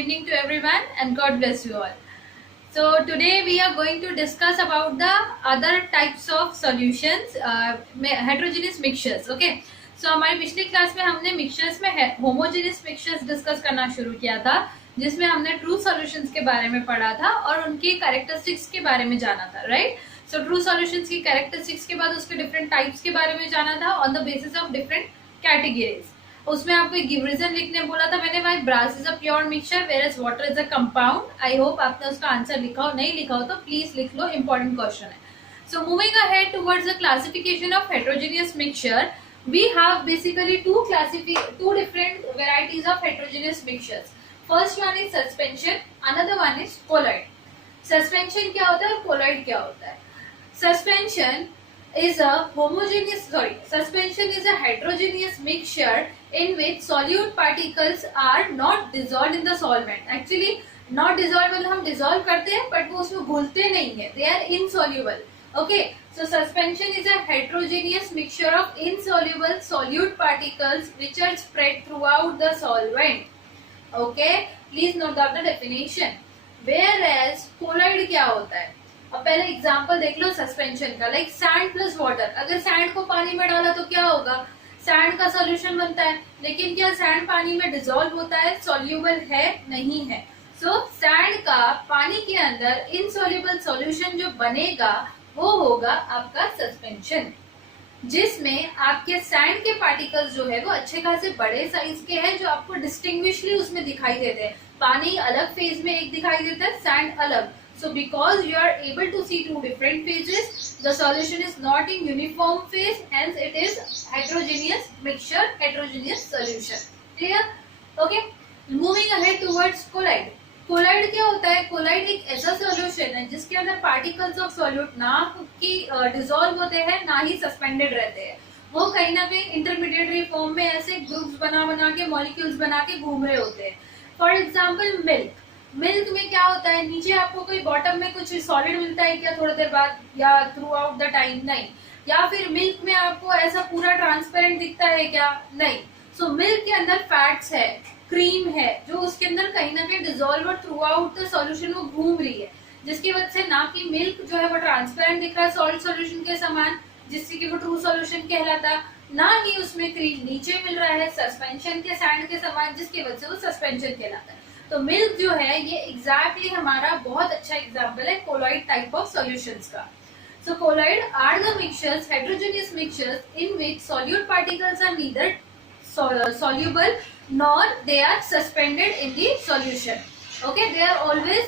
evening to everyone and God bless you all. So today we are going to discuss about the other types of solutions, heterogeneous mixtures. Okay. So हमारी पिछली class में हमने mixtures में homogeneous mixtures discuss करना शुरू किया था, जिसमें हमने ट्रू सॉल्यूशंस के बारे में पढ़ा था और उनकी कैरेक्टरिस्टिक्स के बारे में जाना था, राइट. सो ट्रू सॉल्यूशंस की कैरेक्टरिस्टिक्स के बाद उसके डिफरेंट टाइप्स के बारे में जाना था on the basis of different categories. उसमें आपको एक गिव रीजन लिखने बोला था मैंने, भाई brass is a pure mixture whereas water is a compound. I hope आपने उसका आंसर लिखा हो, नहीं लिखा हो तो प्लीज लिख लो, इंपॉर्टेंट क्वेश्चन है. So moving ahead towards the classification of heterogeneous mixture, we have basically two different varieties of heterogeneous mixtures. First one is suspension, another one is colloid. Suspension क्या होता है और colloid क्या होता है? Suspension is a heterogeneous mixture in which solute particles are not dissolved in the solvent. Actually not dissolved मतलब हम dissolve करते हैं but वो उसमें घुलते नहीं है, they are insoluble. Okay, so suspension is a heterogeneous mixture of insoluble solute particles which are spread throughout the solvent. Okay, please note down the definition. Whereas colloid क्या होता है? अब पहले एग्जांपल देख लो सस्पेंशन का, लाइक सैंड प्लस वाटर. अगर sand को पानी में डाला तो क्या होगा? सैंड का सॉल्यूशन बनता है, लेकिन क्या सैंड पानी में डिसॉल्व होता है? सॉल्यूबल है? नहीं है. सो सैंड का पानी के अंदर इनसॉल्यूबल सॉल्यूशन जो बनेगा वो होगा आपका सस्पेंशन, जिसमें आपके सैंड के पार्टिकल्स जो है वो अच्छे खासे बड़े साइज के हैं, जो आपको डिस्टिंग्विशली उसमें दिखाई देते हैं. पानी अलग फेज में एक दिखाई देता है, सैंड अलग. So because you are able to see two different phases, the solution is not in uniform phase, hence it is heterogeneous mixture, heterogeneous solution. Clear? Okay. Moving ahead towards colloid. Colloid क्या होता है? Colloid एक ऐसा solution है जिसके अंदर particles of solute ना कि dissolve होते हैं ना ही suspended रहते हैं. वो कहीं ना कहीं intermediary form में ऐसे groups बना के molecules बना के घूम रहे होते हैं. For example, milk. मिल्क में क्या होता है? नीचे आपको कोई बॉटम में कुछ सॉलिड मिलता है क्या थोड़ी देर बाद या थ्रू आउट द टाइम? नहीं. या फिर मिल्क में आपको ऐसा पूरा ट्रांसपेरेंट दिखता है क्या? नहीं. सो मिल्क के अंदर फैट्स है, क्रीम है, जो उसके अंदर कहीं ना कहीं डिसॉल्व और थ्रू आउट द सॉल्यूशन वो घूम रही है, जिसकी वजह से ना कि मिल्क जो है वो ट्रांसपेरेंट दिख रहा है सॉलिड सॉल्यूशन के समान, जिससे कि वो ट्रू सॉल्यूशन कहलाता, ना ही उसमें क्रीम नीचे मिल रहा है सस्पेंशन के सैंड के समान, जिसकी वजह से वो सस्पेंशन कहलाता है. तो मिल्क जो है ये एग्जैक्टली हमारा बहुत अच्छा एग्जांपल है कोलॉइड टाइप ऑफ सॉल्यूशंस का. So colloid are the mixtures, heterogeneous mixtures in which solute particles are neither soluble nor they are suspended in the solution. Okay, they are always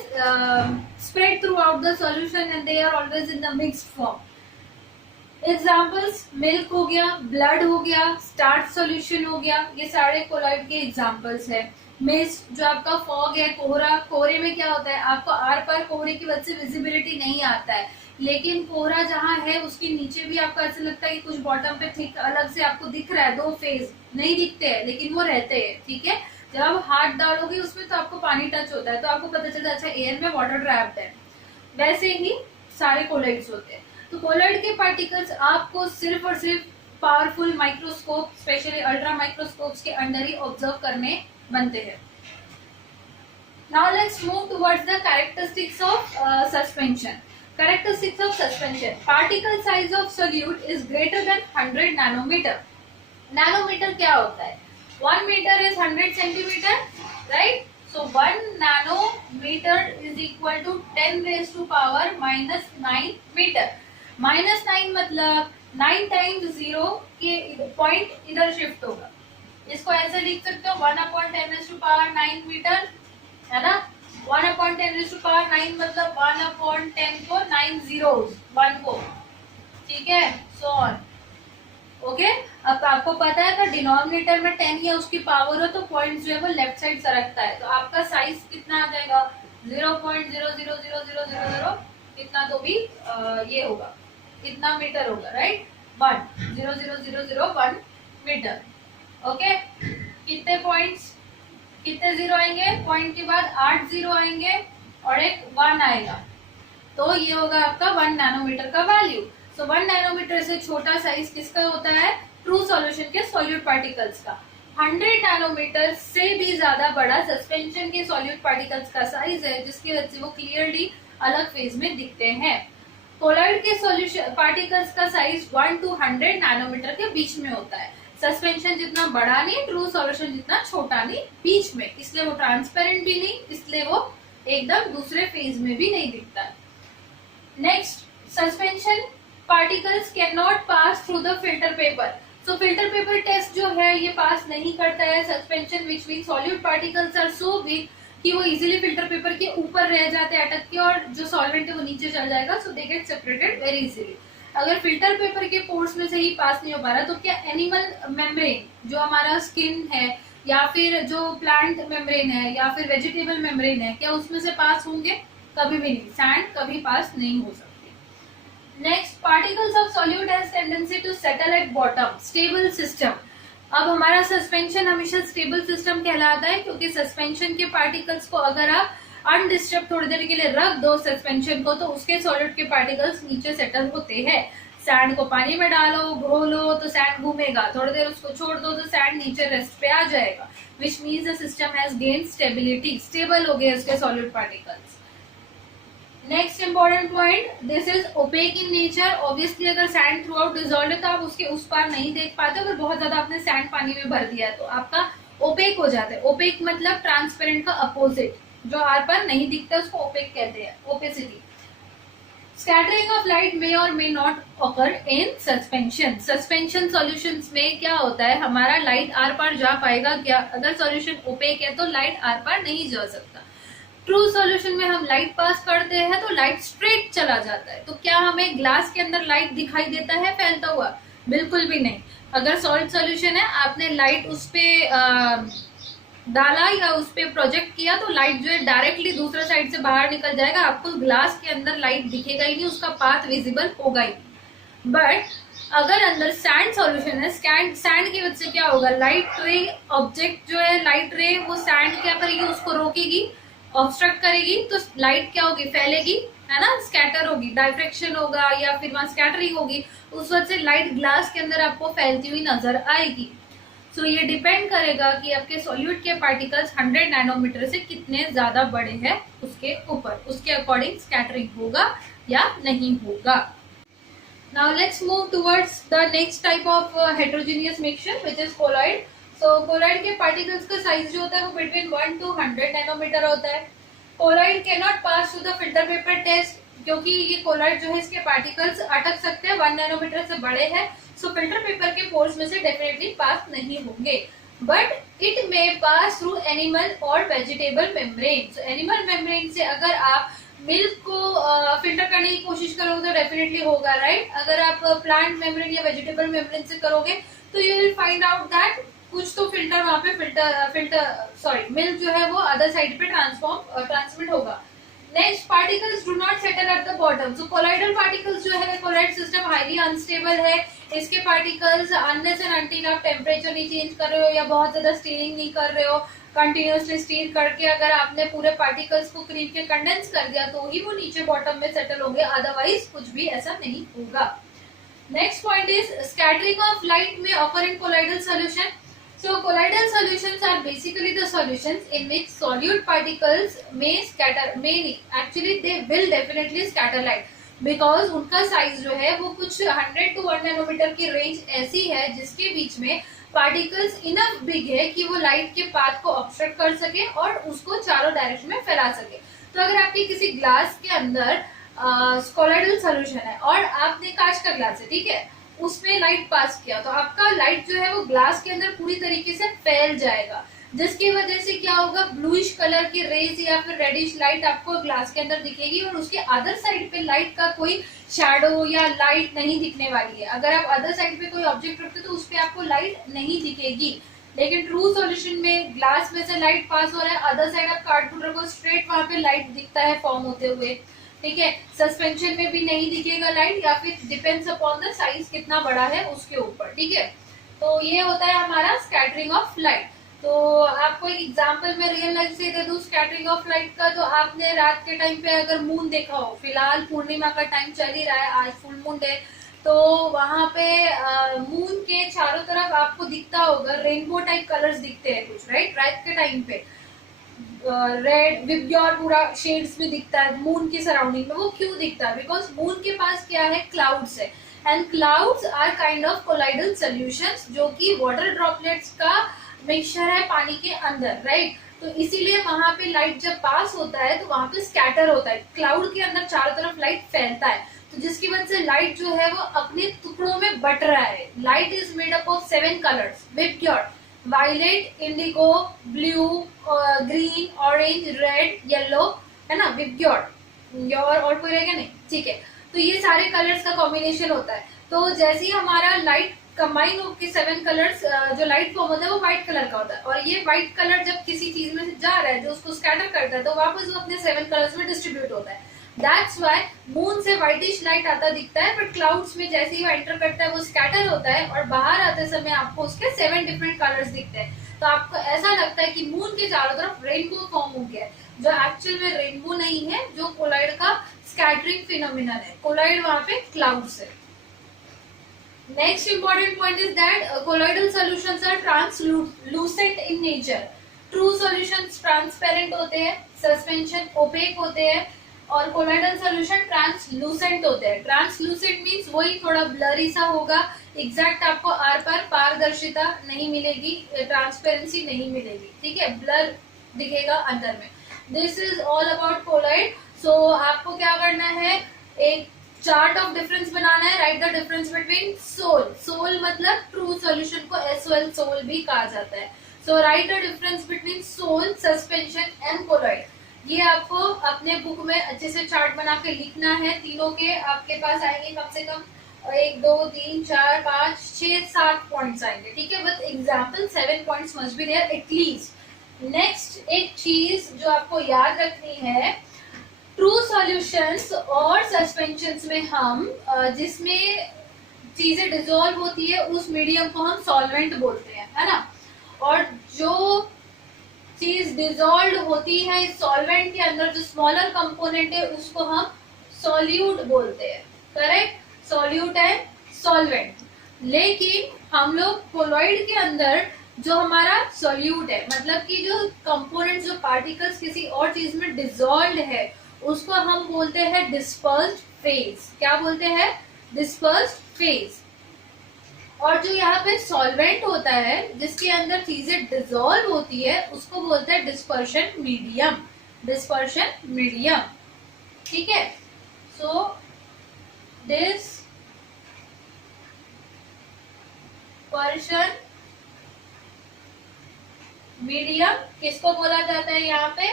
spread throughout the solution and they are always in the mixed form. Examples milk हो गया, blood हो गया, starch solution हो गया, ये सारे colloid के examples है. मिस्ट जो आपका फॉग है, कोहरा, कोहरे में क्या होता है? आपको आर पार कोहरे की वजह से विजिबिलिटी नहीं आता है, लेकिन कोहरा जहाँ है उसके नीचे भी आपको ऐसा लगता है कि कुछ बॉटम पे थिक अलग से आपको दिख रहा है, दो फेज नहीं दिखते हैं लेकिन वो रहते हैं. ठीक है, जब आप हाथ डालोगे उसमें तो आपको पानी टच होता है तो आपको पता चलता है अच्छा एयर में वाटर ट्रैप्ड है. वैसे ही सारे कोलॉइड्स होते हैं. तो कोलॉइड के पार्टिकल्स आपको सिर्फ और सिर्फ powerful microscope, specially ultra microscopes के अंदर ही ऑब्जर्व करने बनते हैं. Now let's move towards the characteristics of suspension. Characteristics of suspension. Particle size of solute is greater than 100 nanometer. Nanometer क्या होता है? 1 meter is 100 centimeter, right? So 1 nanometer is equal to 10 raised to power minus 9 meter. Minus 9 मतलब 9 times 0 के point इधर shift होगा. इसको ऐसे लिख सकते हो 1/10 raised to power 9 मीटर, है ना? 1/10 raised to power 9 मतलब 1/10 को 9 zeros 1 को, ठीक है, सो ऑन. ओके, अब आपको पता है तो डिनोमिनेटर में 10 या उसकी पावर हो तो पॉइंट जो है वो लेफ्ट साइड सरकता है, तो आपका साइज कितना आ जाएगा? 0.00000 कितना तो भी ये होगा, कितना मीटर होगा, राइट? 1 मीटर. ओके, कितने पॉइंट्स, कितने जीरो आएंगे? पॉइंट के बाद 8 जीरो आएंगे और एक 1 आएगा, तो ये होगा आपका 1 नैनोमीटर का वैल्यू. सो 1 नैनोमीटर से छोटा साइज किसका होता है? ट्रू सॉल्यूशन के सॉल्यूट पार्टिकल्स का. 100 नैनोमीटर से भी ज्यादा बड़ा सस्पेंशन के सॉल्यूट पार्टिकल्स का साइज है, जिसकी वजह से वो क्लियरली अलग फेज में दिखते हैं। कोलॉइड के सॉल्यूशन पार्टिकल्स का साइज 1 to 100 नैनोमीटर के बीच में होता है। सस्पेंशन जितना बड़ा नहीं, ट्रू सॉल्यूशन जितना छोटा नहीं, बीच में, इसलिए वो ट्रांसपेरेंट भी नहीं, इसलिए वो एकदम दूसरे फेज में भी नहीं दिखता। Next, suspension particles can not pass through the filter paper. So filter paper test जो है ये पास नहीं करता है suspension, which mean solute particles are so big कि वो इजीली फिल्टर पेपर के ऊपर रह जाते हैं अटक के, और जो सॉल्वेंट है वो नीचे चल जाएगा, so they get separated very easily. अगर फिल्टर पेपर के पोर्स में से ही पास नहीं हो पा रहा, तो क्या एनिमल मेम्ब्रेन जो हमारा स्किन है, या फिर जो प्लांट मेम्ब्रेन है, या फिर वेजिटेबल मेम्ब्रेन है, क्या उसमें से पास होंगे? कभी भी नहीं। सैंड कभी पास नहीं हो सकती। Next, particles of solute has tendency to settle at bottom, stable system. अब हमारा सस्पेंशन हमेशा स्टेबल सिस्टम कहलाता है, क्योंकि सस्पेंशन के पार्टिकल्स को अगर आप अनडिस्टर्ब थोड़ी देर के लिए रख दो सस्पेंशन को, तो उसके सॉलिड के पार्टिकल्स नीचे सेटल होते हैं। सैंड को पानी में डालो, घोलो, तो सैंड घूमेगा, थोड़ी देर उसको छोड़ दो तो सैंड नीचे रेस्ट पे आ जाएगा, which means the system has gain stability, stable हो गए उसके solid particles. Next important point, this is opaque in nature. Obviously अगर सैंड थ्रू आउट डिजॉल्व है तो आप उसके उस पार नहीं देख पाते। अगर बहुत ज्यादा आपने सैंड पानी में भर दिया है तो आपका ओपेक हो जाता है। ओपेक मतलब ट्रांसपेरेंट का अपोजिट, जो आर पार नहीं दिखता उसको ओपेक कहते हैं, ओपेसिटी। स्कैटरिंग ऑफ लाइट मे और may not occur in suspension. Suspension solutions में क्या होता है, हमारा लाइट आर पार जा पाएगा क्या? अगर सॉल्यूशन ओपेक है तो लाइट आर पार नहीं जा सकता। ट्रू सॉल्यूशन में हम लाइट पास करते हैं तो लाइट स्ट्रेट चला जाता है। तो क्या हमें ग्लास के अंदर लाइट दिखाई देता है फैलता हुआ? बिल्कुल भी नहीं। अगर सॉलिड सॉल्यूशन है, आपने लाइट उस पे डाला या उस पे प्रोजेक्ट किया, तो लाइट जो है डायरेक्टली दूसरे साइड से बाहर निकल जाएगा, आपको ग्लास के अंदर लाइट दिखेगा ही नहीं, उसका पाथ विजिबल होगा ही नहीं। बट अगर अंदर सैंड सॉल्यूशन है, सैंड की वजह से क्या होगा, लाइट रे ऑब्जेक्ट जो है, लाइट रे वो सैंड क्या करेगी, उसको रोकेगी, ऑब्स्ट्रक्ट करेगी, तो लाइट क्या होगी, फैलेगी, है ना, स्कैटर होगी, डाइफ्रेक्शन होगा या फिर वहां स्कैटरिंग होगी, उस वजह से लाइट ग्लास के अंदर आपको फैलती हुई नजर आएगी। सो ये डिपेंड करेगा कि आपके सॉल्यूट के पार्टिकल्स 100 नैनोमीटर से कितने ज्यादा बड़े हैं उसके ऊपर, उसके अकॉर्डिंग स्कैटरिंग होगा या नहीं होगा। Now let's move towards the next type of heterogeneous mixture, which is colloid. So colloid के particles का size जो होता है वो between 1 to 100 नैनोमीटर होता है। colloid cannot pass through the filter paper test, क्योंकि ये colloid जो है इसके particles अटक सकते हैं, 1 नैनोमीटर से बड़े हैं, so filter paper के pores में से definitely pass नहीं होंगे। But it may pass through animal or vegetable membrane. So animal membrane से अगर आप मिल्क को फिल्टर करने की कोशिश करोगे तो डेफिनेटली होगा, राइट। अगर आप प्लांट मेम्ब्रेन या वेजिटेबल मेम्ब्रेन से करोगे तो you will find out that कुछ तो फिल्टर वहां पे मिल्क जो है वो अदर साइड पे ट्रांसमिट होगा। Next, particles do not settle at the bottom. So colloidal particles जो है, कोलाइड सिस्टम हाईली अनस्टेबल है। इसके पार्टिकल्स अनलेस एंड अनटिल आप टेम्परेचर नहीं चेंज कर रहे हो या बहुत ज्यादा स्टीरिंग नहीं कर रहे हो, कंटिन्यूसली स्टीर करके अगर आपने पूरे पार्टिकल्स को क्रीम के कंडेंस कर दिया तो ही वो नीचे बॉटम में सेटल होंगे, अदरवाइज कुछ भी ऐसा नहीं होगा। Next point is scattering of light में occur in colloidal solution. So colloidal solutions are basically the solutions in which solute particles may actually they will definitely scatter light, because उनका size जो है वो कुछ 100 to 1 नैनोमीटर की range ऐसी है जिसके बीच में पार्टिकल्स इनफ बिग है कि वो लाइट के पाथ को ऑब्स्ट्रक्ट कर सके और उसको चारों डायरेक्शन में फैला सके। तो अगर आपके किसी ग्लास के अंदर कोलाइडल सॉल्यूशन है और आपने कांच का ग्लास है, ठीक है, उसमें लाइट पास किया तो आपका लाइट जो है वो ग्लास के अंदर पूरी तरीके से फैल जाएगा, जिसकी वजह से क्या होगा, ब्लूइश कलर की रेज या फिर रेडिश लाइट आपको ग्लास के अंदर दिखेगी और उसके अदर साइड पे लाइट का कोई शैडो या लाइट नहीं दिखने वाली है। अगर आप अदर साइड पे कोई ऑब्जेक्ट रखते तो उस पे आपको लाइट नहीं दिखेगी। लेकिन ट्रू सॉल्यूशन में ग्लास में से लाइट पास हो रहा है, अदर साइड आप कार्डबोर्ड रखो, स्ट्रेट वहां पे लाइट दिखता है फॉर्म होते हुए, ठीक है। सस्पेंशन में भी नहीं दिखेगा लाइट, या फिर डिपेंड्स अपॉन द साइज कितना बड़ा है उसके ऊपर, ठीक है। तो ये होता है हमारा स्कैटरिंग ऑफ लाइट। तो आपको एक एग्जांपल में रियल लाइफ से दे दूं स्कैटरिंग ऑफ लाइट का, तो आपने रात के टाइम पे अगर मून देखा हो, फिलहाल पूर्णिमा का टाइम चल ही रहा है, आज फुल मून डे, तो वहां पे मून के चारों तरफ आपको दिखता होगा रेनबो टाइप कलर्स दिखते हैं कुछ, राइट? रात के टाइम पे रेड विब्ग्योर पूरा शेड्स में दिखता है मून की सराउंडिंग में। वो क्यों दिखता है? बिकॉज मून के पास क्या है, क्लाउड्स है, and clouds are kind of colloidal solutions, जो कि वाटर ड्रॉपलेट्स का मिक्सचर है पानी के अंदर, राइट? तो इसीलिए वहां पे लाइट जब पास होता है तो वहां पे स्कैटर होता है, क्लाउड के अंदर चारों तरफ लाइट फैलता है, तो जिसकी वजह से लाइट जो है वो अपने टुकड़ों में बट रहा है। Light is made up of 7 colours, VIBGYOR, violet, indigo, blue, green, orange, red, yellow, है ना, विब्ग्योर। और कोई रहेगा नहीं, ठीक है? तो ये सारे कलर्स का कॉम्बिनेशन होता है। तो जैसे ही हमारा लाइट कंबाइन होकर 7 कलर्स जो लाइट फॉर्म होता है वो व्हाइट कलर का होता है, और ये व्हाइट कलर जब किसी चीज में से जा रहा है जो उसको स्कैटर करता है तो वापस वो अपने 7 कलर्स में डिस्ट्रीब्यूट होता है। दैट्स वाई मून से व्हाइटिश लाइट आता दिखता है, बट क्लाउड्स में जैसे ही वो एंटर करता है वो स्कैटर होता है, और बाहर आते समय आपको उसके 7 डिफरेंट कलर्स दिखते हैं। तो आपको ऐसा लगता है कि मून के चारों तरफ रेनबो फॉर्म हो गया है, जो एक्चुअल में रेनबो नहीं है, जो कोलाइड का स्कैटरिंग फिनोमिनन है। कोलाइड वहां पे क्लाउड्स है। Next important point is that colloidal solutions are translucent in nature. True solutions transparent होते हैं, suspension opaque होते हैं, और colloidal solution translucent होते हैं। Translucent means वही थोड़ा blurry सा होगा, exact आपको आर पार पारदर्शिता नहीं मिलेगी, ट्रांसपेरेंसी नहीं मिलेगी, ठीक है? ब्लर दिखेगा अंदर में। This is all about colloid. So आपको क्या करना है, एक चार्ट ऑफ डिफरेंस बनाना है। Write the difference between sol, sol मतलब ट्रू सॉल्यूशन को SOL सोल भी कहा जाता है। So write the difference between sol, suspension and colloid. ये आपको अपने बुक में अच्छे से चार्ट बना के लिखना है। तीनों के आपके पास आएंगे कम से कम 1 2 3 4 5 6 7 पॉइंट्स आएंगे, ठीक है? With example 7 points must be there at least. Next एक चीज जो आपको याद रखनी है, ट्रू सॉल्यूशंस और सस्पेंशंस में हम जिसमें चीजें डिसॉल्व होती है उस मीडियम को हम सॉल्वेंट बोलते हैं, है ना? और जो चीज डिसॉल्व होती है इस सॉल्वेंट के अंदर, जो स्मॉलर कंपोनेंट है, उसको हम सॉल्यूट बोलते हैं, करेक्ट? Solute and solvent. लेकिन हम लोग कोलॉइड के अंदर जो हमारा सॉल्यूट है, मतलब कि जो कंपोनेंट, जो पार्टिकल्स किसी और चीज में डिसॉल्व है, उसको हम बोलते हैं डिस्पर्स्ड फेज। क्या बोलते हैं? Dispersed phase. और जो यहाँ पे सॉल्वेंट होता है जिसके अंदर चीजें डिसॉल्व होती है, उसको बोलते हैं डिस्पर्शन मीडियम। डिस्पर्शन मीडियम, ठीक है? सो डिस्पर्शन मीडियम किसको बोला जाता है? यहाँ पे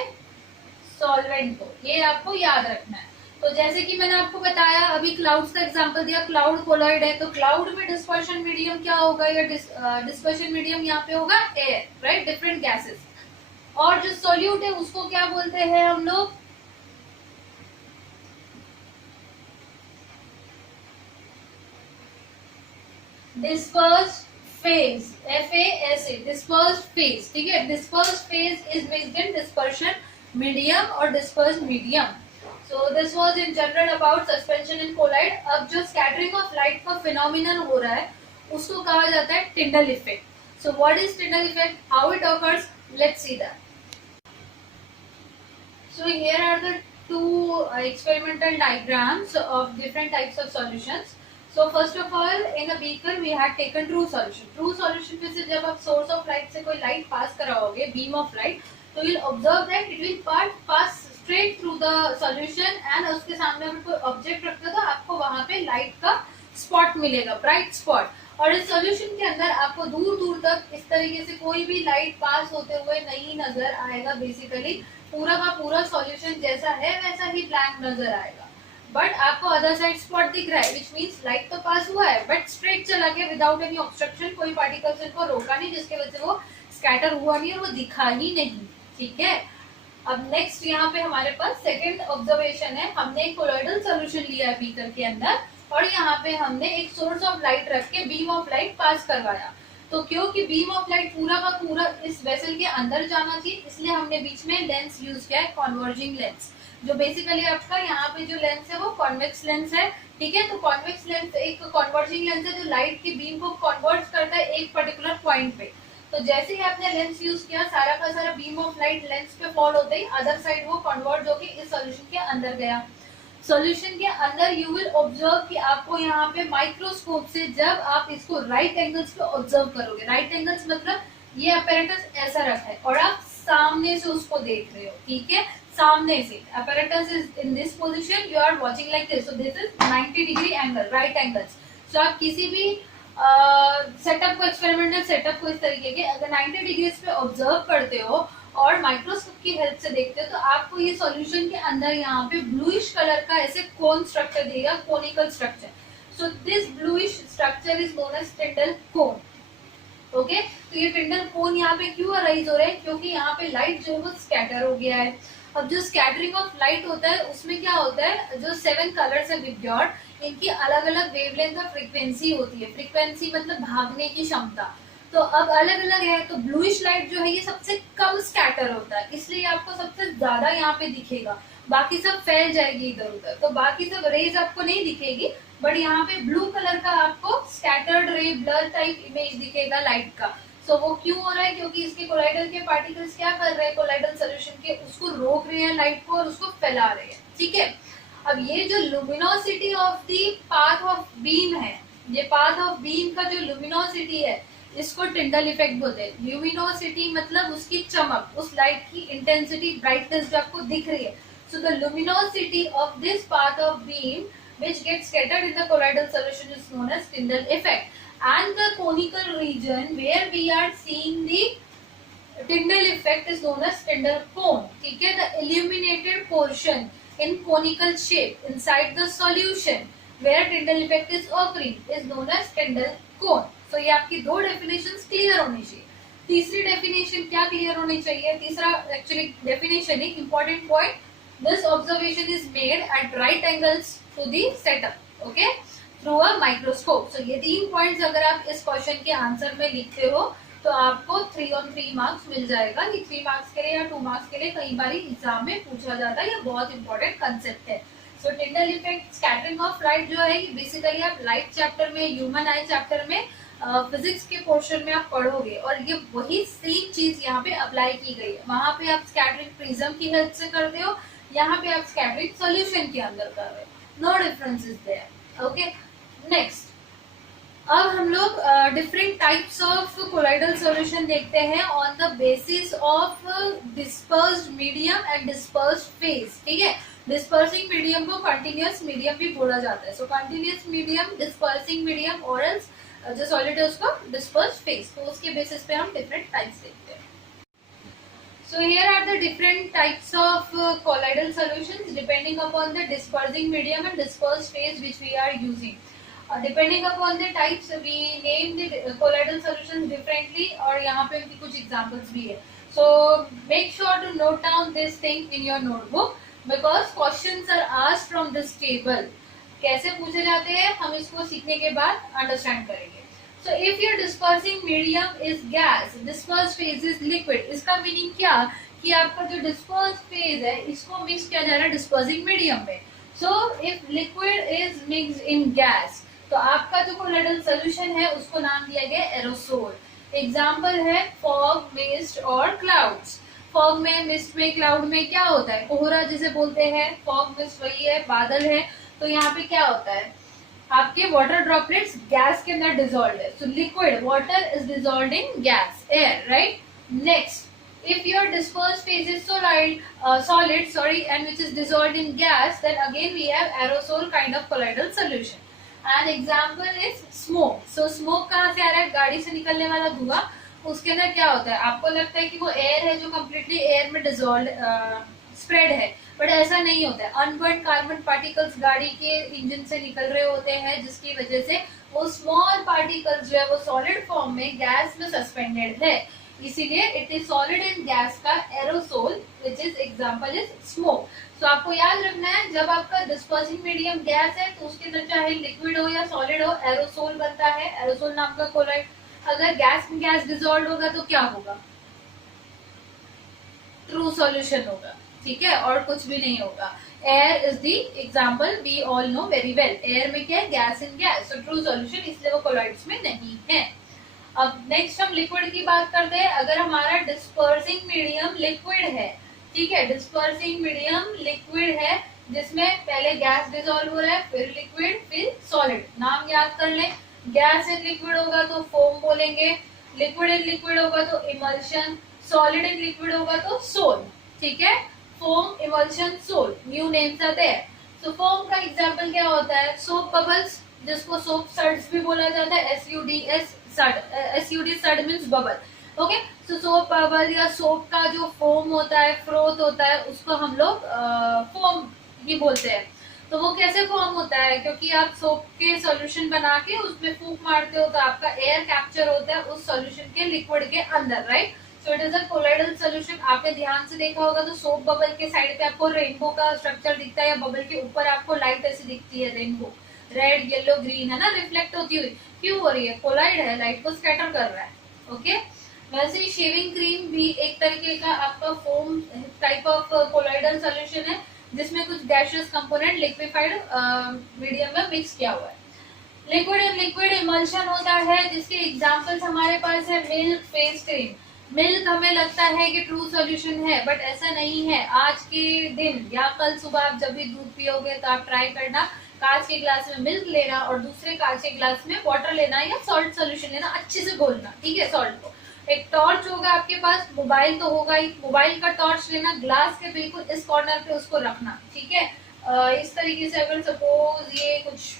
सॉल्वेंट को। ये आपको याद रखना है। तो जैसे कि मैंने आपको बताया, अभी क्लाउड्स का एग्जांपल दिया, क्लाउड कोलॉइड है, तो क्लाउड में डिस्पर्शन मीडियम क्या होगा? या डिस्पर्शन मीडियम यहाँ पे होगा एयर, राइट? Different gases. और जो सॉल्यूट है उसको क्या बोलते हैं हम लोग? Dispersed phase, FASE, dispersed phase, ठीक है? Dispersed phase is mixed in dispersion medium और dispersed medium. So this was in general about suspension in colloid. अब जो स्कैटरिंग ऑफ लाइट का फिनोमिनन हो रहा है उसको कहा जाता है Tyndall effect. So what is Tyndall effect, how it occurs, let's see that. So here are the two experimental diagrams of different types of solutions. So first of all, in a beaker we had taken true solution. True solution में से जब आप source of light से कोई light pass कराओगे, beam of light, तो you'll observe that it will pass straight through the solution, and उसके सामने अगर कोई object रखते हो तो आपको वहाँ पे light का spot मिलेगा, bright spot। और इस solution के अंदर आपको दूर दूर तक इस तरीके से कोई भी light pass होते हुए नहीं नजर आएगा। बेसिकली पूरा का पूरा सॉल्यूशन जैसा है वैसा ही ब्लैंक नजर आएगा, बट आपको अदर साइड स्पॉट दिख रहा है, विच मीन्स लाइट तो पास हुआ है बट स्ट्रेट चला गया विदाउट एनी ऑब्स्ट्रक्शन। कोई पार्टिकल्स इनको रोका नहीं, जिसके वजह से वो स्कैटर हुआ नहीं और वो दिखा ही नहीं, ठीक है। अब नेक्स्ट यहाँ पे हमारे पास सेकेंड ऑब्जर्वेशन है। हमने एक कोलॉइडल सोल्यूशन लिया है बीकर के अंदर, और यहाँ पे हमने एक सोर्स ऑफ लाइट रख के बीम ऑफ लाइट पास करवाया। तो क्योंकि बीम ऑफ लाइट पूरा का पूरा इस वेसल के अंदर जाना चाहिए, इसलिए हमने बीच में लेंस यूज किया है, कॉन्वर्जिंग लेंस। जो बेसिकली आपका यहाँ पे जो लेंस है वो कॉन्वेक्स लेंस है, ठीक है। तो कॉन्वेक्स लेंस एक कन्वर्जिंग लेंस है जो लाइट की बीम को कन्वर्ट करता है एक पर्टिकुलर पॉइंट पे। तो जैसे ही आपने लेंस यूज किया, सारा का सारा बीम ऑफ लाइट लेंस पे फॉल होते ही अदर साइड वो कन्वर्ट होके इस सॉल्यूशन के अंदर गया। सॉल्यूशन के अंदर यू विल ऑब्जर्व कि आपको यहाँ पे माइक्रोस्कोप से जब आप इसको राइट एंगल्स पे ऑब्जर्व करोगे, राइट एंगल्स मतलब ये अपैरेटस ऐसा रखा है और आप सामने से उसको देख रहे हो, ठीक है, सामने से apparatus is in this position, you are watching like this, so this is 90 degree angle, right angles। so आप किसी भी सेटअप को, एक्सपेरिमेंटल सेटअप को इस तरीके के अगर 90 डिग्री पे ऑब्जर्व करते हो और माइक्रोस्कोप की हेल्प से देखते हो तो आपको ये सॉल्यूशन के अंदर यहाँ पे ब्लूइश कलर का ऐसे कोन स्ट्रक्चर देगा, conical structure. So this bluish structure is known as Tyndall cone. Okay, तो ये टिंडल कोन यहाँ पे क्यों अराइज हो रहा है, क्योंकि यहाँ पे लाइट जो है वो स्कैटर हो गया है। अब जो स्कैटरिंग ऑफ लाइट होता है उसमें क्या होता है, जो 7 कलर्स है विब्योर्ड, इनकी अलग अलग वेवलेंथ और फ्रीक्वेंसी होती है। फ्रीक्वेंसी मतलब भागने की क्षमता। तो अब अलग अलग है, तो ब्लूइश लाइट जो है ये सबसे कम स्कैटर होता है, इसलिए आपको सबसे ज्यादा यहाँ पे दिखेगा, बाकी सब फैल जाएगी इधर उधर, तो बाकी सब रेज आपको नहीं दिखेगी, बट यहाँ पे ब्लू कलर का आपको स्कैटर्ड रे ब्लर टाइप इमेज दिखेगा लाइट का। सो वो क्यों हो रहा है, क्योंकि इसके कोलाइडल के पार्टिकल्स क्या कर रहे हैं, कोलाइडल सॉल्यूशन के उसको रोक रहे हैं लाइट को और उसको फैला रहे हैं, ठीक है। अब ये जो luminosity of the path of beam है, ये पाथ ऑफ बीम का जो लुमिनोसिटी है इसको टिंडल इफेक्ट बोलते हैं। ल्यूमिनोसिटी मतलब उसकी चमक, उस लाइट की इंटेंसिटी, ब्राइटनेस जो आपको दिख रही है। So the luminosity of this path of beam which gets scattered in the colloidal solution is known as Tyndall effect, and the conical region where we are seeing the Tyndall effect is known as Tyndall cone, ठीक है। The illuminated portion in conical shape inside the solution where Tyndall effect is occurring is known as Tyndall cone। So ये आपकी दो definitions clear होनी चाहिए। तीसरी definition क्या clear होनी चाहिए, तीसरा actually definition एक important point, this observation is made at right angles to the setup, okay, through a microscope। so ये 3 पॉइंट्स अगर आप इस क्वेश्चन के आंसर में लिखते हो तो आपको 3 on 3 मार्क्स मिल जाएगा। ये 3 मार्क्स के लिए या 2 मार्क्स के लिए कई बार एग्जाम में पूछा जाता है, ये बहुत इंपॉर्टेंट कंसेप्ट है। So Tyndall effect, scattering of light जो है ये बेसिकली आप लाइट चैप्टर में, ह्यूमन आई चैप्टर में, फिजिक्स के पोर्शन में आप पढ़ोगे और ये वही सेम चीज यहाँ पे अप्लाई की गई है। वहां पे आप स्कैटरिंग प्रिज्म की हेल्प से करते हो, यहाँ पे आप स्कैटरिंग सॉल्यूशन के अंदर कर रहे हो, no difference is there. Okay, next अब हम लोग different types of colloidal solution देखते हैं on the basis of dispersed medium and dispersed phase, ठीक है। डिस्पर्सिंग मीडियम को कंटिन्यूअस मीडियम भी बोला जाता है। So continuous medium, dispersing medium और एल्स जो सॉलिड है उसको डिस्पर्स्ड फेज, तो उसके बेसिस पे हम डिफरेंट टाइप्स देखते हैं। So here are the different types of colloidal solutions depending upon the dispersing medium and dispersed phase which we are using. Depending upon the types, we name the colloidal solutions differently और यहाँ पे उनकी कुछ examples भी है। So make sure to note down this thing in your notebook because questions are asked from this table. कैसे पूछे जाते हैं हम इसको सीखने के बाद understand करेंगे। So if your dispersing medium is gas, dispersed phase is liquid, इसका मीनिंग क्या कि आपका जो dispersed phase है इसको मिक्स किया जा रहा है dispersing medium में। So if liquid is mixed in gas, तो आपका जो colloidal solution है उसको नाम दिया गया aerosol। एग्जाम्पल है fog, mist और clouds। fog में, mist में, cloud में क्या होता है, कोहरा जिसे बोलते हैं, fog mist वही है, बादल है। तो यहाँ पे क्या होता है, आपके वाटर ड्रॉपलेट्स गैस के अंदर डिजोल्व है। So liquid water is dissolve in gas, air, right. Next, if your dispersed phase is solid and which is dissolved in gas, then again we have aerosol kind of colloidal solution. An example is smoke. So smoke कहाँ से आ रहा है, गाड़ी से निकलने वाला धुआं, उसके अंदर क्या होता है, आपको लगता है कि वो एयर है जो कम्प्लीटली एयर में डिजोल्व स्प्रेड है, बट ऐसा नहीं होता है। अनबर्न कार्बन पार्टिकल्स गाड़ी के इंजन से निकल रहे होते हैं जिसकी वजह से वो स्मॉल पार्टिकल्स जो है वो सॉलिड फॉर्म में गैस में सस्पेंडेड है, इसीलिए it is solid in gas का aerosol which is example is smoke. So आपको याद रखना है जब आपका डिस्पर्सिंग मीडियम गैस है तो उसके अंदर चाहे लिक्विड हो या सॉलिड हो एरोसोल बनता है, एरोसोल नाम का कोलाइड। अगर गैस में गैस डिजोल्व होगा तो क्या होगा, ट्रू सॉल्यूशन होगा, ठीक है, और कुछ भी नहीं होगा। Air is the example, we all know very well. Air में क्या है, गैस इन गैस, तो ट्रू सॉल्यूशन, इसलिए वो कोलॉइड्स में नहीं है। अब नेक्स्ट हम लिक्विड की बात करते हैं। अगर हमारा डिस्पर्सिंग मीडियम लिक्विड है, ठीक है, डिस्पर्सिंग मीडियम लिक्विड है जिसमें पहले गैस डिसॉल्व हो रहा है, फिर लिक्विड, फिर सॉलिड। नाम याद कर लें, गैस इन लिक्विड होगा तो फोम बोलेंगे, लिक्विड इन लिक्विड होगा तो इमल्शन, सॉलिड इन लिक्विड होगा तो सोल। ठीक है, foam, emulsion, sol, new names आते हैं। सो फोम का एग्जांपल क्या होता है, सोप बबल्स, जिसको सोप सड्स भी बोला जाता है, SUDS sud, SUD sud means bubble. Okay, so soap bubble या सोप का जो फोम होता है, फ्रोथ होता है, उसको हम लोग फोम ही बोलते हैं। तो वो कैसे फॉर्म होता है, क्योंकि आप सोप के सॉल्यूशन बना के उसमें फूंक मारते हो तो आपका एयर कैप्चर होता है उस सॉल्यूशन के लिक्विड के अंदर, right. So it is a colloidal solution. आपने ध्यान से देखा होगा तो सोप बबल के साइड पे आपको रेनबो का स्ट्रक्चर दिखता है, या बबल के ऊपर आपको लाइट ऐसी दिखती है, रेनबो, रेड येलो ग्रीन, है ना, रिफ्लेक्ट होती हुई। क्यों हो रही है, कोलाइड है, लाइट को स्कैटर कर रहा है। ओके, वैसे ही शेविंग क्रीम भी एक तरीके का आपका foam type of colloidal solution है, जिसमें कुछ गैसियस कंपोनेंट लिक्विफाइड मीडियम में मिक्स किया हुआ है। लिक्विड एंड लिक्विड इमल्शन होता है, जिसके एग्जांपल्स हमारे पास है मिल्क, फेस क्रीम। मिल्क हमें लगता है कि ट्रू सॉल्यूशन है, बट ऐसा नहीं है। आज के दिन या कल सुबह आप जब भी दूध पियोगे तो आप ट्राई करना, कांच के ग्लास में मिल्क लेना और दूसरे कांच के ग्लास में वाटर लेना या सॉल्ट सॉल्यूशन लेना, अच्छे से घोलना, ठीक है, सॉल्ट को। एक टॉर्च होगा आपके पास, मोबाइल तो होगा ही, मोबाइल का टॉर्च लेना, ग्लास के बिल्कुल इस कॉर्नर पे उसको रखना, ठीक है। इस तरीके से अगर सपोज ये कुछ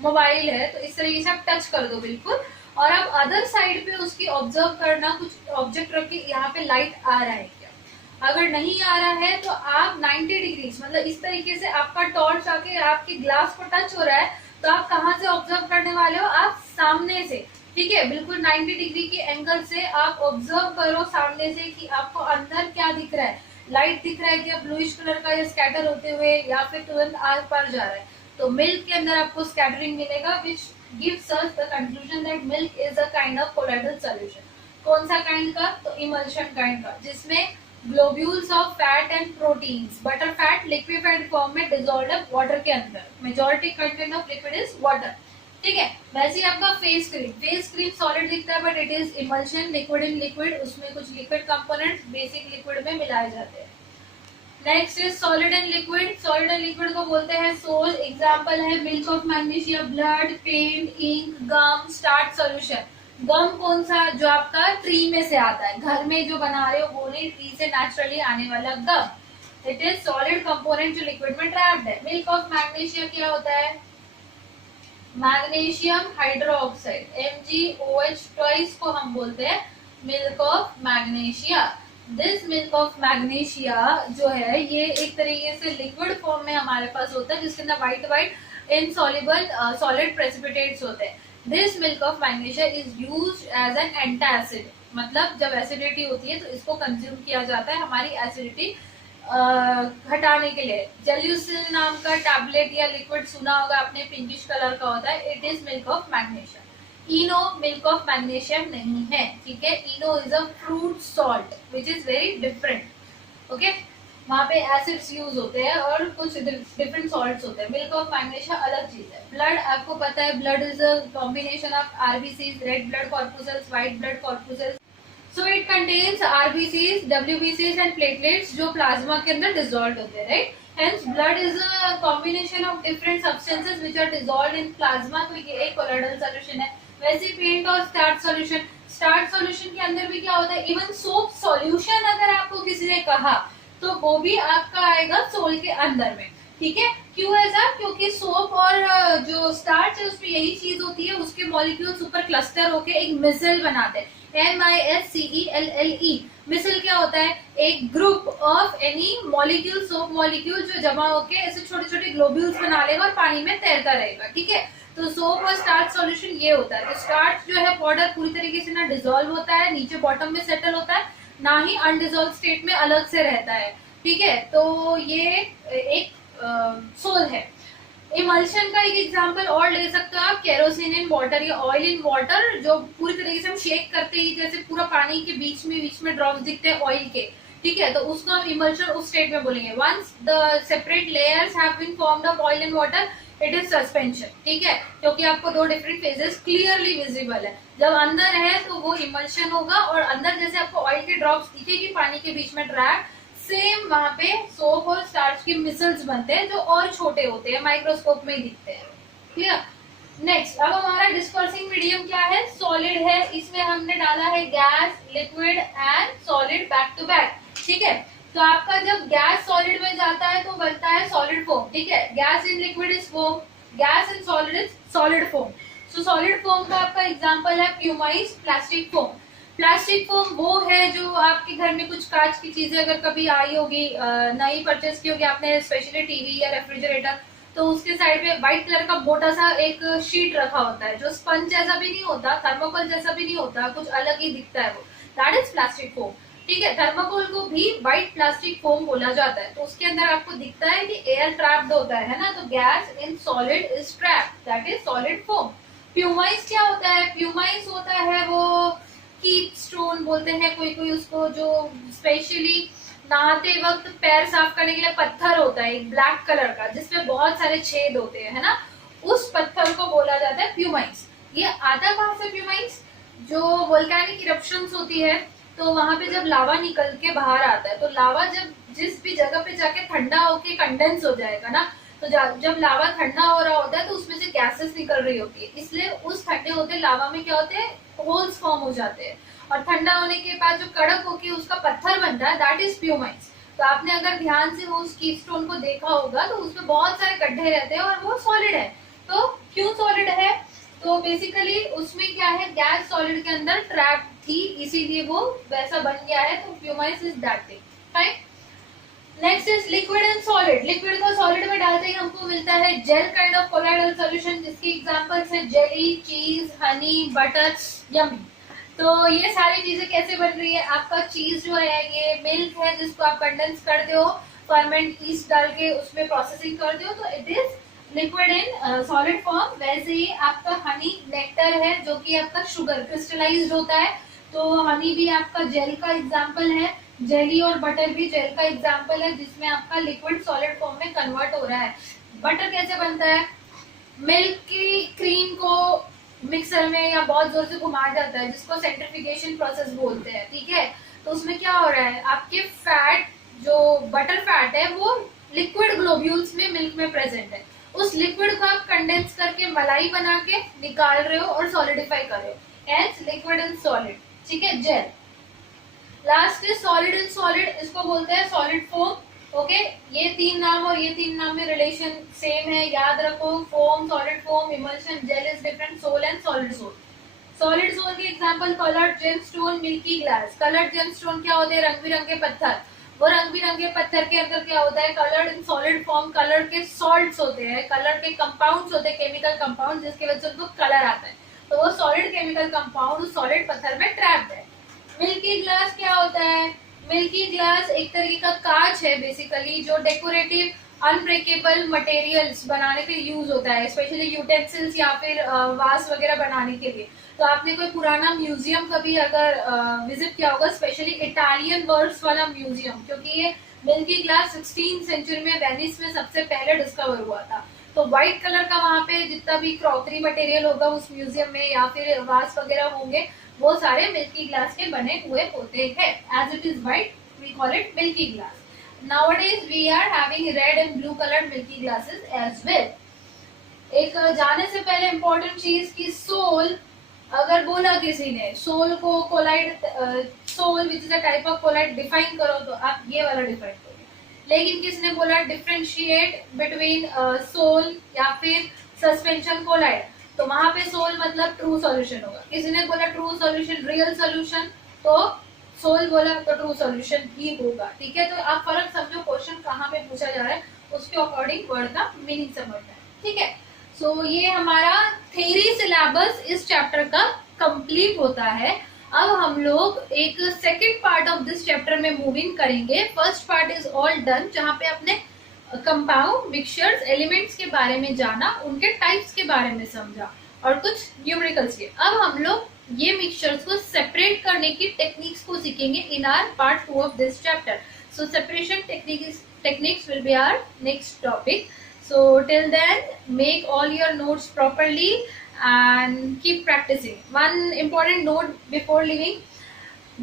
मोबाइल है तो इस तरीके से आप टच कर दो बिल्कुल, और आप अदर साइड पे उसकी ऑब्जर्व करना, कुछ ऑब्जेक्ट रख के यहाँ पे लाइट आ रहा है क्या। अगर नहीं आ रहा है तो आप 90 डिग्री, मतलब इस तरीके से आपका टॉर्च आके आपके ग्लास को टच हो रहा है, तो आप कहाँ से ऑब्जर्व करने वाले हो, आप सामने से, ठीक है, बिल्कुल 90 डिग्री के एंगल से आप ऑब्जर्व करो सामने से कि आपको अंदर क्या दिख रहा है, लाइट दिख रहा है क्या, ब्लूइश कलर का, या स्कैटर होते हुए, या फिर तुरंत आर पार जा रहा है। तो मिल्क के अंदर आपको स्कैटरिंग मिलेगा, which gives us the conclusion that milk is a kind of colloidal solution. कौन सा काइंड का, तो इमल्शन काइंड का, जिसमें globules of fat and proteins, butter fat liquefied form में डिसॉल्व्ड वाटर के अंदर, majority content of liquid is water, ठीक है। वैसे ही आपका face cream, face cream solid दिखता है but it is emulsion, liquid in liquid, उसमें कुछ लिक्विड कंपोनेंट्स बेसिक लिक्विड में मिलाए जाते हैं। Next is solid and liquid. Solid and liquid को बोलते हैं सोल। एग्जांपल है milk of magnesia, blood, paint, ink, gum, starch solution. Gum कौन सा, जो आपका ट्री में से आता है, घर में जो बना रहे हो वो नहीं, ट्री से नेचुरली आने वाला गम, इट इज सॉलिड कंपोनेंट जो लिक्विड में ट्रैप्ड है। मिल्क ऑफ मैग्नीशिया क्या होता है, मैग्नीशियम हाइड्रोक्साइड, MgOH ट्वाइस को हम बोलते हैं milk of magnesia. This milk of magnesia जो है ये एक तरीके से लिक्विड फॉर्म में हमारे पास होता है, जिसके अंदर white white insoluble solid precipitates होते हैं। This milk of magnesia is used as an antacid, मतलब जब एसिडिटी होती है तो इसको कंज्यूम किया जाता है हमारी एसिडिटी हटाने के लिए। जेल्यूसिन नाम का टैबलेट या लिक्विड सुना होगा आपने, पिंकिश कलर का होता है, it is milk of magnesium. Eno milk of magnesium नहीं है, ठीक है। Eno is a fruit salt which is very different. Okay, वहां पे एसिड्स यूज होते हैं और कुछ डिफरेंट सॉल्ट्स होते हैं। मिल्क ऑफ मैग्नीशिया अलग चीज है। ब्लड आपको पता है, blood is a combination of RBCs, red blood corpuscles, white blood corpuscles. So it contains RBCs, WBCs and platelets जो प्लाज्मा के अंदर डिसॉल्व होते हैं, right. Hence blood is a combination of different substances which are dissolved in plasma, तो ये एक colloidal solution है। वैसे पेंट और स्टार्च सॉल्यूशन, स्टार्च सॉल्यूशन के अंदर भी क्या होता है, इवन सोप सॉल्यूशन अगर आपको किसी ने कहा तो वो भी आपका आएगा सोल के अंदर में, ठीक है। क्यों ऐसा, क्योंकि सोप और जो स्टार्च है उसमें यही चीज होती है, उसके मॉलिक्यूल्स ऊपर क्लस्टर होके एक मिसल बनाते हैं, MISCELLE। मिसल क्या होता है, एक group of any molecule, soap molecule जो जमा होके ऐसे छोटे छोटे ग्लोब्यूल्स बना लेगा और पानी में तैरता रहेगा, ठीक है। तो सोप और स्टार्च सॉल्यूशन ये होता है। तो स्टार्च जो है पाउडर पूरी तरीके से ना डिसॉल्व होता है, नीचे बॉटम में सेटल होता है, ना ही अनडिसॉल्व स्टेट में अलग से रहता है, ठीक है। तो ये एक सोल है। इमल्शन का एक एग्जांपल और ले सकते हो आप, केरोसिन इन वाटर या ऑयल इन वाटर, जो पूरी तरीके से हम शेक करते ही जैसे पूरा पानी के बीच में ड्रॉप्स दिखते हैं ऑयल के, ठीक है, तो उसको हम इमल्शन उस स्टेट में बोलेंगे। Once the separate layers have been formed of oil and water it is suspension, ठीक है, क्योंकि आपको दो डिफरेंट फेजेस क्लियरली विजिबल है। जब अंदर है तो वो इमल्शन होगा, और अंदर जैसे आपको ऑयल के ड्रॉप्स दिखेगी पानी के बीच में ट्रैप, सेम वहां पे सोप और स्टार्च के मिसल्स बनते हैं जो और छोटे होते हैं, माइक्रोस्कोप में ही दिखते हैं। क्लियर। नेक्स्ट, अब हमारा डिस्पर्सिंग मीडियम क्या है, सॉलिड है। इसमें हमने डाला है gas, liquid and solid back to back, ठीक है। तो आपका जब गैस सॉलिड में जाता है तो बनता है सॉलिड फोम, ठीक है। Gas in liquid is foam, gas in solid is solid foam. So solid foam का आपका एग्जांपल है प्यूमाइज प्लास्टिक फोम। प्लास्टिक फोम वो है जो आपके घर में कुछ कांच की चीजें अगर कभी आई होगी, नई परचेस की होगी आपने, स्पेशली टीवी या रेफ्रिजरेटर, तो उसके साइड में व्हाइट कलर का मोटा सा एक शीट रखा होता है जो स्पंज जैसा भी नहीं होता, थर्मोकोल जैसा भी नहीं होता, कुछ अलग ही दिखता है वो, दैट इज प्लास्टिक फोम, ठीक है। थर्मोकोल को भी व्हाइट प्लास्टिक फोम बोला जाता है। तो उसके अंदर आपको दिखता है कि एयर ट्रैप्ड होता है ना, तो gas in solid is trapped, that is solid foam. Pumice क्या होता है, प्यूमाइज होता है वो कीप स्टोन बोलते हैं कोई कोई उसको, जो स्पेशली नहाते वक्त पैर साफ करने के लिए पत्थर होता है एक ब्लैक कलर का जिसमें बहुत सारे छेद होते हैं, है ना, उस पत्थर को बोला जाता है प्यूमाइज। ये आता कहां से प्यूमाइज, जो वोल्केनिक इरप्शंस होती है तो वहां पे जब लावा निकल के बाहर आता है, तो लावा जब जिस भी जगह पे जाके ठंडा होके कंडेंस हो जाएगा ना, तो जब लावा ठंडा हो रहा होता है तो उसमें से गैसेस निकल रही होती है, इसलिए उस ठंडे होते लावा में क्या होते हैं, होल्स फॉर्म हो जाते हैं, और ठंडा होने के बाद जो कड़क होके उसका पत्थर बनता है, दैट इज प्यूमाइज। तो आपने अगर ध्यान से वो कीप स्टोन को देखा होगा तो उसमें बहुत सारे गड्ढे रहते हैं और वो सॉलिड है। तो क्यों सॉलिड है, तो बेसिकली उसमें क्या है, गैस सॉलिड के अंदर ट्रैप थी, इसीलिए वो वैसा बन गया है, तो pumice is that thing, fine. Next is liquid and solid. Liquid को सॉलिड में डालते ही हमको मिलता है gel kind of colloidal solution, जिसकी एग्जांपल्स है jelly, cheese, honey, butter, yummy. तो ये सारी चीजें कैसे बन रही है, आपका चीज जो है ये मिल्क है जिसको आप कंडेंस करते हो, फर्मेंट ईस्ट डाल के उसमें प्रोसेसिंग करते हो, तो it is liquid in solid form. वैसे ही आपका हनी नेक्टर है जो कि आपका शुगर क्रिस्टलाइज्ड होता है, तो हनी भी आपका जेल का एग्जाम्पल है, जेली और बटर भी जेल का एग्जाम्पल है जिसमें आपका लिक्विड सॉलिड फॉर्म में कन्वर्ट हो रहा है। बटर कैसे बनता है, मिल्क की क्रीम को मिक्सर में या बहुत जोर से घुमाया जाता है जिसको सेंट्रिफिकेशन प्रोसेस बोलते हैं, ठीक है। तो उसमें क्या हो रहा है, आपके फैट जो बटर फैट है वो लिक्विड ग्लोब्यूल्स में मिल्क में प्रेजेंट है, उस लिक्विड को आप कंडेंस करके मलाई बना के निकाल रहे हो और सॉलिडिफाई कर रहे हो, हेंस लिक्विड एंड सॉलिड, ठीक है, gel. Last is solid and solid, इसको बोलते हैं सॉलिड फोम, ओके। ये तीन नाम और ये तीन नाम में रिलेशन सेम है, याद रखो, foam, solid foam, emulsion, gel is different, sol and solid sol. Solid sol के example coloured gemstone, milky glass. Coloured gemstone क्या होते हैं, रंग बिरंगे पत्थर, वो रंग बिरंगे पत्थर के अंदर क्या होता है, coloured in solid form, colour के सॉल्ट्स होते हैं, कलर के कंपाउंड्स होते हैं, केमिकल कंपाउंड जिसकी वजह से उनको कलर आता है, तो वो सॉलिड केमिकल कंपाउंड उस सॉलिड पत्थर में ट्रैप्ड है। मिल्की ग्लास क्या होता है, मिल्की ग्लास एक तरीके का कांच है बेसिकली, जो डेकोरेटिव अनब्रेकेबल मटेरियल्स बनाने के लिए यूज होता है, स्पेशली यूटेंसिल्स या फिर वास वगैरह बनाने के लिए। तो आपने कोई पुराना म्यूजियम कभी अगर विजिट किया होगा, स्पेशली इटालियन वर्क्स वाला म्यूजियम, क्योंकि ये मिल्की ग्लास 16th सेंचुरी में वेनिस में सबसे पहले डिस्कवर हुआ था। तो व्हाइट कलर का वहां पे जितना भी क्रॉकरी मटेरियल होगा उस म्यूजियम में या फिर वास वगैरह होंगे, वो सारे मिल्की ग्लास के बने हुए होते हैं। As it is white we call it milky glass. Nowadays we are having red and blue colored milky glasses as well. एक जाने से पहले इम्पोर्टेंट चीज की सोल, अगर बोला किसी ने सोल को colloid, sol which is a type of colloid define करो, तो आप ये वाला डिफाइन करोगे। लेकिन किसने बोला डिफरेंशिएट बिटवीन सोल या फिर सस्पेंशन कोलाइड, तो वहां पे सोल मतलब ट्रू सॉल्यूशन होगा। किसी ने बोला ट्रू सॉल्यूशन, रियल सॉल्यूशन, तो सोल बोला तो ट्रू सॉल्यूशन ही होगा, ठीक है। तो आप फर्क समझो, क्वेश्चन कहाँ पे पूछा जा रहा है उसके अकॉर्डिंग वर्ड का मीनिंग समझना है, ठीक है। सो ये हमारा थ्योरी सिलेबस इस चैप्टर का कंप्लीट होता है। अब हम लोग एक second part of this chapter में मूविंग करेंगे। First part is all done, जहाँ पे अपने कंपाउंड, मिक्सचर्स, एलिमेंट्स के बारे में जाना, उनके टाइप्स के बारे में समझा और कुछ न्यूमेरिकल्स के। अब हम लोग ये मिक्सचर्स को सेपरेट करने की टेक्निक्स को सीखेंगे इन are part 2 of this chapter. So separation techniques will be our next topic. So till then, make all your notes properly and keep practicing. One important note before leaving,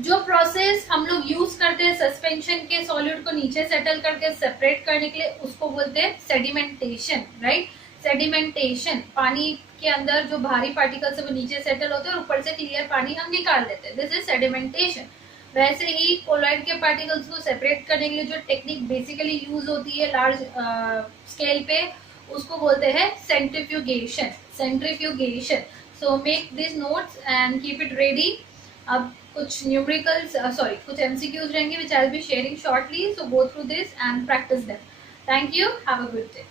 जो process हम लोग use करते हैं suspension के solute को नीचे settle करके separate करने के लिए, उसको बोलते हैं सेडिमेंटेशन, राइट. सेडिमेंटेशन, पानी के अंदर जो भारी पार्टिकल्स है वो नीचे सेटल होते हैं और ऊपर से क्लियर पानी हम निकाल लेते हैं. This is sedimentation. वैसे ही कोलॉइड के पार्टिकल्स को सेपरेट करने के लिए जो टेक्निक बेसिकली यूज होती है लार्ज स्केल पे, उसको बोलते हैं centrifugation. Centrifugation. So make this notes and keep it ready. अब कुछ न्यूमेरिकल्स कुछ MCQs रहेंगे which I'll be sharing shortly, so go through this and practice them. Thank you. Have a good day.